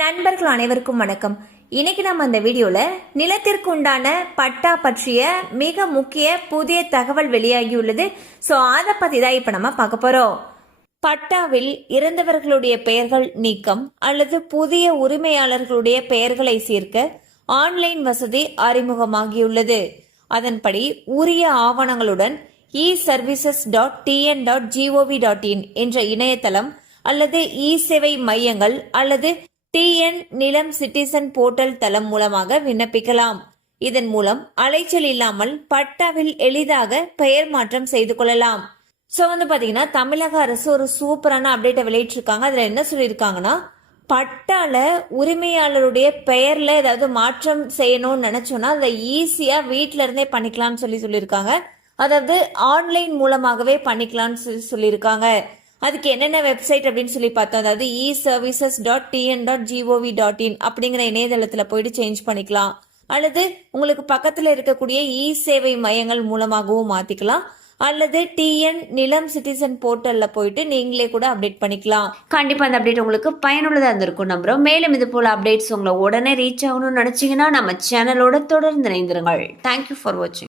நண்பர்கள் அனைவருக்கும் வணக்கம். இன்னைக்கு நம்ம அந்த வீடியோல நிலத்திற்கு உண்டான பட்டா பற்றிய மிக முக்கிய புதிய தகவல் வெளியாகியுள்ளது. ஸோ அதை பத்தி தான் இப்ப நம்ம பார்க்க போறோம். பட்டாவில் இறந்தவர்களுடைய பெயர்கள் நீக்கம் அல்லது புதிய உரிமையாளர்களுடைய பெயர்களை சேர்க்க ஆன்லைன் வசதி அறிமுகமாகியுள்ளது. அதன்படி உரிய ஆவணங்களுடன் e-services.tn.gov.in என்ற இணையதளம் அல்லது சேவை மையங்கள் அல்லது டிஎன் நிலம் சிட்டிசன் போர்ட்டல் தளம் மூலமாக விண்ணப்பிக்கலாம். இதன் மூலம் அலைச்சல் இல்லாமல் பட்டாவில் எளிதாக பெயர் மாற்றம் செய்து கொள்ளலாம். ஸோ பாத்தீங்கன்னா தமிழக அரசு ஒரு சூப்பரான அப்டேட்டை வெளியிட்டிருக்காங்க. அதுல என்ன சொல்லியிருக்காங்கன்னா, பட்டால உரிமையாளருடைய பெயர்ல ஏதாவது மாற்றம் செய்யணும்னு நினைச்சோம்னா அதை ஈஸியா வீட்டுல இருந்தே பண்ணிக்கலாம்னு சொல்லியிருக்காங்க. அதாவது ஆன்லைன் மூலமாகவே பண்ணிக்கலாம்னு சொல்லியிருக்காங்க. அதுக்கு என்னென்ன வெப்சைட் அப்படின்னு சொல்லி பார்த்தோம். அதாவது e-services.tn.gov.in அப்படிங்கிற இணையதளத்துல போயிட்டு சேஞ்ச் பண்ணிக்கலாம். அல்லது உங்களுக்கு பக்கத்துல இருக்கக்கூடிய சேவை மையங்கள் மூலமாகவும் மாத்திக்கலாம். அல்லது டிஎன் நிலம் சிட்டிசன் போர்ட்டல்ல போயிட்டு நீங்களே கூட அப்டேட் பண்ணிக்கலாம். கண்டிப்பா அந்த அப்டேட் உங்களுக்கு பயனுள்ளதா இருந்திருக்கும் நம்புறோம். மேலும் இது போல அப்டேட்ஸ் உங்களை உடனே ரீச் ஆகணும்னு நினைச்சீங்கன்னா நம்ம சேனலோட தொடர்ந்து இணைந்திருங்கள். தேங்க்யூ ஃபார் வாட்சிங்.